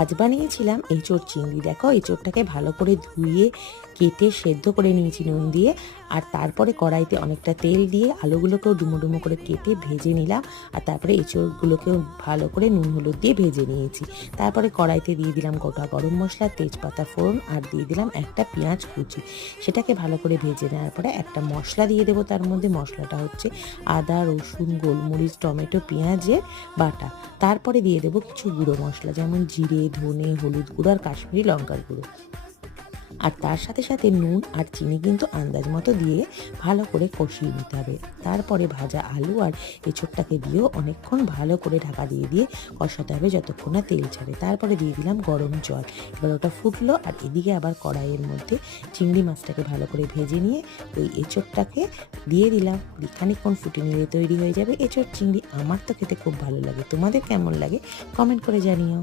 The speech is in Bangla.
আজ বানিয়েছিলাম এঁচোড় চিংড়ি। দেখো এঁচোড়টাকে ভালো করে ধুয়ে, কেটে, সেদ্ধ করে নিয়েছি নুন দিয়ে। আর তারপরে কড়াইতে অনেকটা তেল দিয়ে আলুগুলোকেও ডুমো ডুমো করে কেটে ভেজে নিলাম। আর তারপরে এঁচোড়গুলোকেও ভালো করে নুন হলুদ দিয়ে ভেজে নিয়েছি। তারপরে কড়াইতে দিয়ে দিলাম গোটা গরম মশলা, তেজপাতা, ফোড়ন আর দিয়ে দিলাম একটা পেঁয়াজ কুচি। সেটাকে ভালো করে ভেজে নেওয়ার পরে একটা মশলা দিয়ে দেবো। তার মধ্যে মশলাটা হচ্ছে আদা, রসুন, গোলমরিচ, টমেটো, পেঁয়াজের বাটা। তারপরে দিয়ে দেবো কিছু গুঁড়ো মশলা, যেমন জিরে ধনে, হলুদ গুঁড়ো আর কাশ্মীরি লঙ্কার গুঁড়ো। আর তার সাথে সাথে নুন আর চিনি কিন্তু আন্দাজ মতো দিয়ে ভালো করে কষিয়ে নিতে হবে। তারপরে ভাজা আলু আর এঁচোড়টাকে দিয়েও অনেকক্ষণ ভালো করে ঢাকা দিয়ে দিয়ে কষাতে হবে যতক্ষণ না তেল ছাড়ে। তারপরে দিয়ে দিলাম গরম জল। এবার ওটা ফুটলো আর এদিকে আবার কড়াইয়ের মধ্যে চিংড়ি মাছটাকে ভালো করে ভেজে নিয়ে ওই এঁচোড়টাকে দিয়ে দিলাম। খানিকক্ষণ ফুটে নিয়ে তৈরি হয়ে যাবে। এঁচোড়, চিংড়ি আমার তো খেতে খুব ভালো লাগে। তোমাদের কেমন লাগে? কমেন্ট করে জানিও।